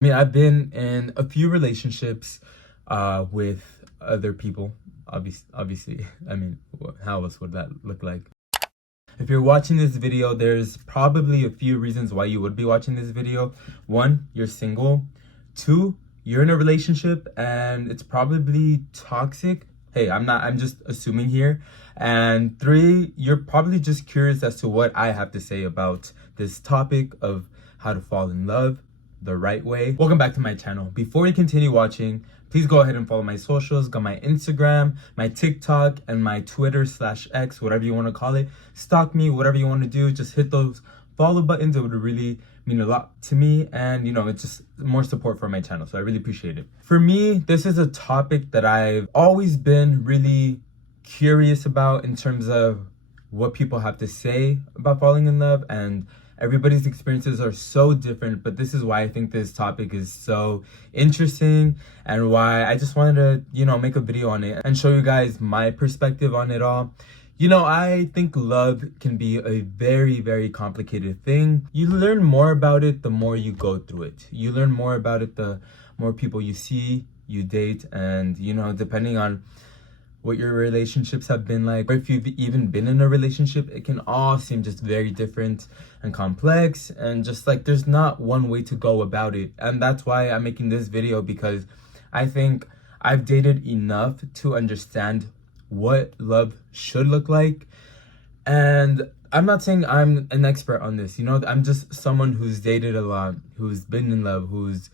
I've been in a few relationships with other people. Obviously, how else would that look like? If you're watching this video, there's probably a few reasons why you would be watching this video. One, you're single. Two, you're in a relationship and it's probably toxic. Hey, I'm just assuming here. And three, you're probably just curious as to what I have to say about this topic of how to fall in love the right way. Welcome back to my channel. Before you continue watching, please go ahead and follow my socials. Got my Instagram, my TikTok, and my Twitter/X, whatever you want to call it. Stalk me, whatever you want to do. Just hit those follow buttons. It would really mean a lot to me, and it's just more support for my channel, so I really appreciate it. For me, this is a topic that I've always been really curious about in terms of what people have to say about falling in love, and everybody's experiences are so different, but this is why I think this topic is so interesting and why I just wanted to, make a video on it and show you guys my perspective on it all. I think love can be a very, very complicated thing. You learn more about it the more you go through it. You learn more about it the more people you see, you date, and, depending on what your relationships have been like, or if you've even been in a relationship, it can all seem just very different and complex, and just like there's not one way to go about it. And that's why I'm making this video, because I think I've dated enough to understand what love should look like. And I'm not saying I'm an expert on this, I'm just someone who's dated a lot, who's been in love, who's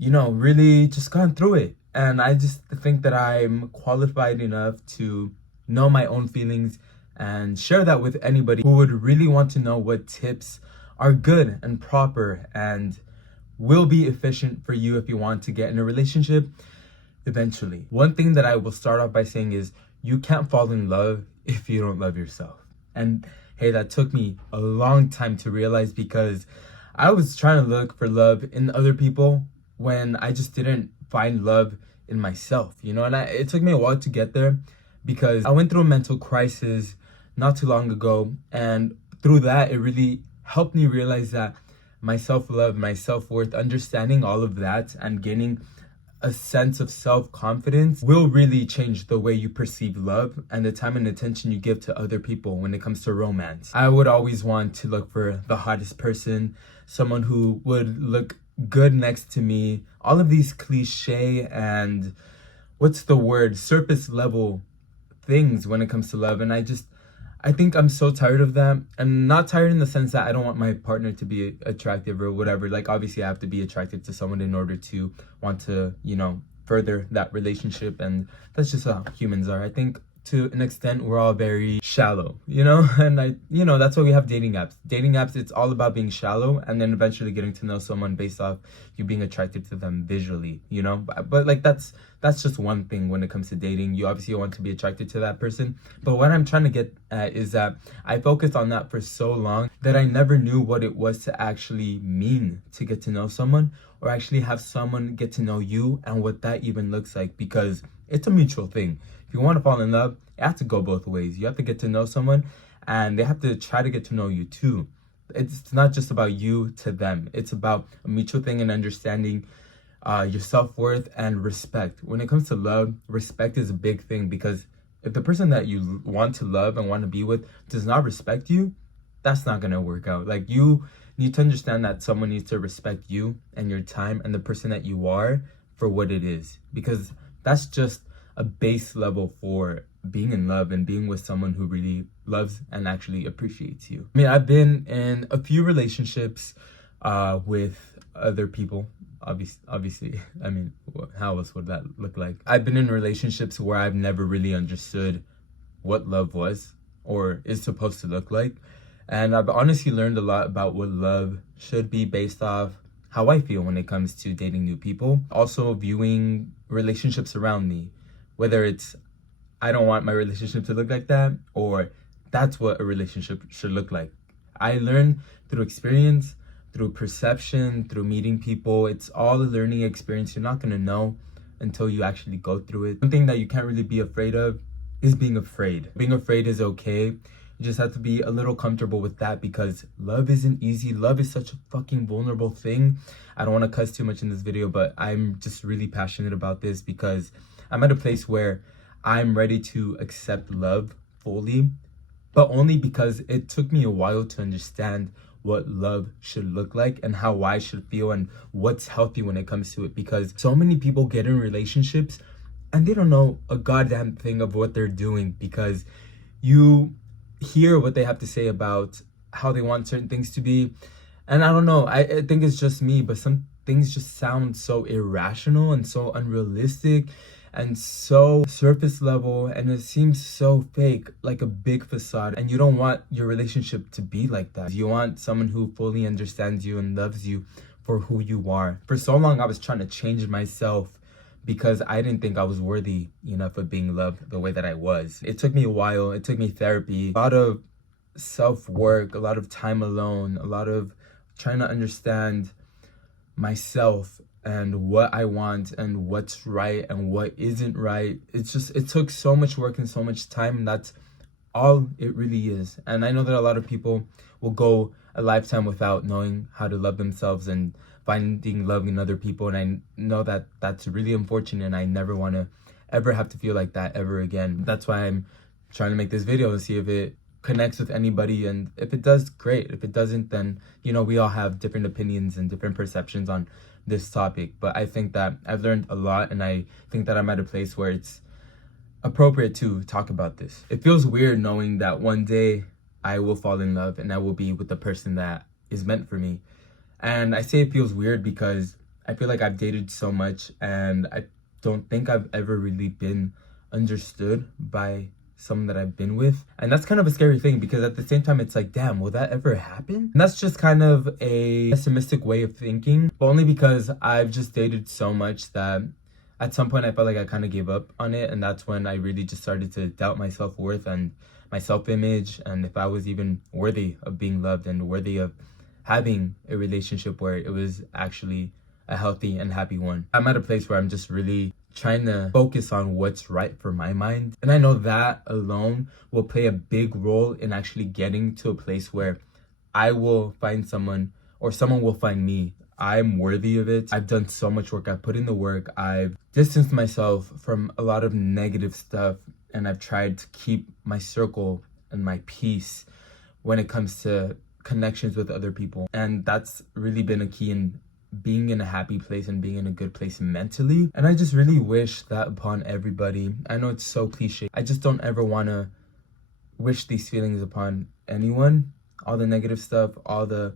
really just gone through it. And I just think that I'm qualified enough to know my own feelings and share that with anybody who would really want to know what tips are good and proper and will be efficient for you if you want to get in a relationship eventually. One thing that I will start off by saying is you can't fall in love if you don't love yourself. And hey, that took me a long time to realize, because I was trying to look for love in other people when I just didn't find love in myself, and it took me a while to get there, because I went through a mental crisis not too long ago, and through that it really helped me realize that my self-love, my self-worth, understanding all of that and gaining a sense of self-confidence will really change the way you perceive love and the time and attention you give to other people when it comes to romance. I would always want to look for the hottest person, someone who would look good next to me, all of these cliche and surface level things when it comes to love. And I think I'm so tired of that. And not tired in the sense that I don't want my partner to be attractive or whatever. Like, obviously I have to be attracted to someone in order to want to, further that relationship. And that's just how humans are. I think to an extent we're all very shallow, and that's why we have dating apps. It's all about being shallow and then eventually getting to know someone based off you being attracted to them visually, but like that's just one thing. When it comes to dating, you obviously want to be attracted to that person, but what I'm trying to get at is that I focused on that for so long that I never knew what it was to actually mean to get to know someone, or actually have someone get to know you, and what that even looks like, because it's a mutual thing. If you want to fall in love, it has to go both ways. You have to get to know someone, and they have to try to get to know you too. It's not just about you to them. It's about a mutual thing and understanding your self-worth and respect. When it comes to love, respect is a big thing, because if the person that you want to love and want to be with does not respect you, that's not going to work out. Like, you need to understand that someone needs to respect you and your time and the person that you are for what it is, because that's just a base level for being in love and being with someone who really loves and actually appreciates you. I've been in a few relationships with other people. Obviously, how else would that look like? I've been in relationships where I've never really understood what love was or is supposed to look like. And I've honestly learned a lot about what love should be based off how I feel when it comes to dating new people. Also viewing relationships around me, whether it's I don't want my relationship to look like that, or that's what a relationship should look like. I learn through experience, through perception, through meeting people. It's all a learning experience. You're not going to know until you actually go through it. One thing that you can't really be afraid of is being afraid. Being afraid is okay. You You just have to be a little comfortable with that, because love isn't easy. Love is such a fucking vulnerable thing. I don't want to cuss too much in this video, but I'm just really passionate about this because I'm at a place where I'm ready to accept love fully, but only because it took me a while to understand what love should look like and how I should feel and what's healthy when it comes to it. Because so many people get in relationships and they don't know a goddamn thing of what they're doing, because you hear what they have to say about how they want certain things to be. And I don't know, I think it's just me, but some things just sound so irrational and so unrealistic and so surface level, and it seems so fake, like a big facade. And you don't want your relationship to be like that. You want someone who fully understands you and loves you for who you are. For so long I was trying to change myself because I didn't think I was worthy enough of being loved the way that I was. It took me a while. It took me therapy, a lot of self-work, a lot of time alone, a lot of trying to understand myself and what I want and what's right and what isn't right. It took so much work and so much time, and that's all it really is. And I know that a lot of people will go a lifetime without knowing how to love themselves and finding love in other people, and I know that that's really unfortunate, and I never want to ever have to feel like that ever again. That's why I'm trying to make this video to see if it connects with anybody, and if it does, great. If it doesn't, then we all have different opinions and different perceptions on this topic. But I think that I've learned a lot, and I think that I'm at a place where it's appropriate to talk about this. It feels weird knowing that one day I will fall in love and I will be with the person that is meant for me. And I say it feels weird because I feel like I've dated so much, and I don't think I've ever really been understood by someone that I've been with. And that's kind of a scary thing, because at the same time it's like, damn, will that ever happen? And that's just kind of a pessimistic way of thinking, but only because I've just dated so much that at some point I felt like I kind of gave up on it. And that's when I really just started to doubt my self-worth and my self-image, and if I was even worthy of being loved and worthy of having a relationship where it was actually a healthy and happy one. I'm at a place where I'm just really trying to focus on what's right for my mind. And I know that alone will play a big role in actually getting to a place where I will find someone, or someone will find me. I'm worthy of it. I've done so much work. I've put in the work. I've distanced myself from a lot of negative stuff, and I've tried to keep my circle and my peace when it comes to connections with other people. And that's really been a key in being in a happy place and being in a good place mentally. And I just really wish that upon everybody. I know it's so cliche. I just don't ever want to wish these feelings upon anyone. All the negative stuff, all the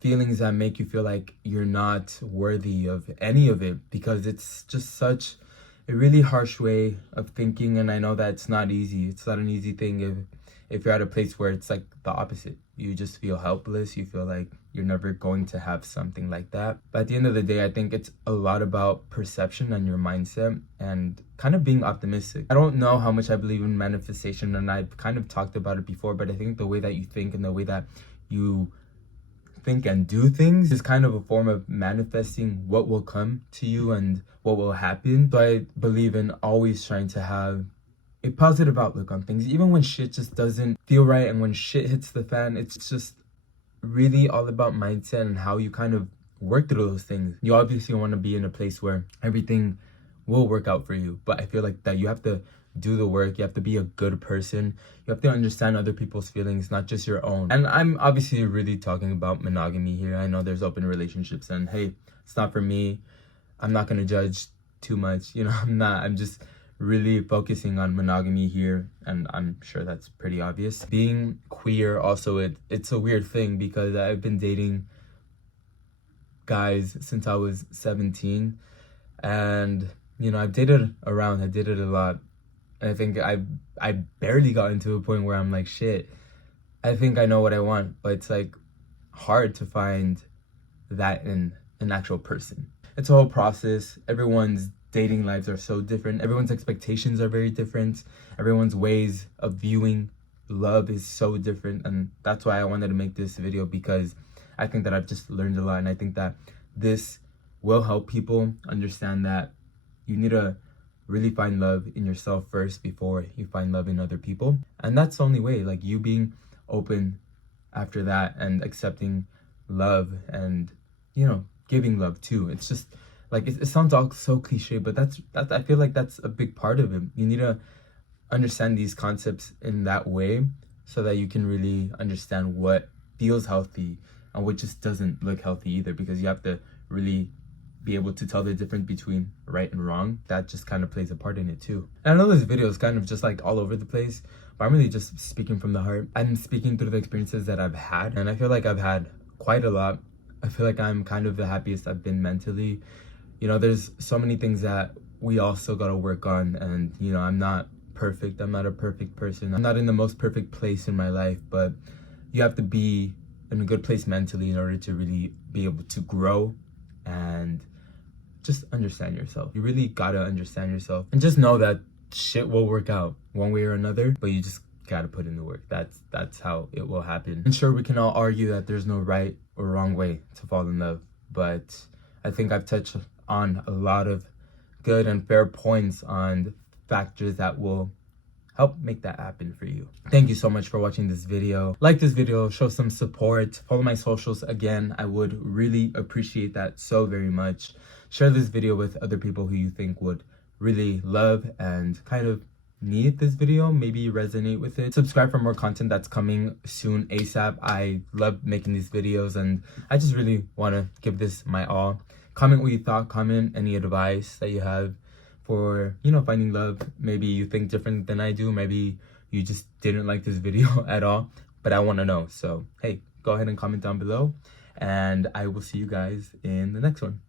feelings that make you feel like you're not worthy of any of it, because it's just such a really harsh way of thinking. And I know that it's not easy. It's not an easy thing if you're at a place where it's like the opposite. You just feel helpless. You feel like you're never going to have something like that. But at the end of the day, I think it's a lot about perception and your mindset and kind of being optimistic. I don't know how much I believe in manifestation, and I've kind of talked about it before, but I think the way that you think and the way that you think and do things is kind of a form of manifesting what will come to you and what will happen. So I believe in always trying to have a positive outlook on things, even when shit just doesn't feel right and when shit hits the fan. It's just really all about mindset and how you kind of work through those things. You obviously want to be in a place where everything will work out for you, but I feel like that you have to do the work. You have to be a good person. You have to understand other people's feelings, not just your own. And I'm obviously really talking about monogamy here. I know there's open relationships, and hey, it's not for me. I'm not going to judge too much. I'm just really focusing on monogamy here, and I'm sure that's pretty obvious. Being queer also, it's a weird thing, because I've been dating guys since I was 17, and I dated a lot, and I think I barely got into a point where I'm like, shit, I think I know what I want. But it's like hard to find that in an actual person. It's a whole process. Everyone's dating lives are so different. Everyone's expectations are very different. Everyone's ways of viewing love is so different. And that's why I wanted to make this video, because I think that I've just learned a lot. And I think that this will help people understand that you need to really find love in yourself first before you find love in other people. And that's the only way, like you being open after that and accepting love and, you know, giving love too. It's just like, it sounds all so cliche, but that I feel like that's a big part of it. You need to understand these concepts in that way so that you can really understand what feels healthy and what just doesn't look healthy either, because you have to really be able to tell the difference between right and wrong. That just kind of plays a part in it too. And I know this video is kind of just like all over the place, but I'm really just speaking from the heart. I'm speaking through the experiences that I've had, and I feel like I've had quite a lot. I feel like I'm kind of the happiest I've been mentally. You know, there's so many things that we all still got to work on, and you know, I'm not perfect. I'm not a perfect person. I'm not in the most perfect place in my life, but you have to be in a good place mentally in order to really be able to grow and just understand yourself. You really gotta understand yourself and just know that shit will work out one way or another, but you just gotta put in the work. That's how it will happen. And sure, we can all argue that there's no right or wrong way to fall in love, but I think I've touched on a lot of good and fair points on factors that will help make that happen for you. Thank you so much for watching this video. Like this video, show some support, follow my socials. Again, I would really appreciate that so very much. Share this video with other people who you think would really love and kind of need this video, maybe resonate with it. Subscribe for more content that's coming soon ASAP. I love making these videos and I just really want to give this my all. Comment what you thought, comment any advice that you have for, you know, finding love. Maybe you think different than I do. Maybe you just didn't like this video at all, but I want to know. So, hey, go ahead and comment down below and I will see you guys in the next one.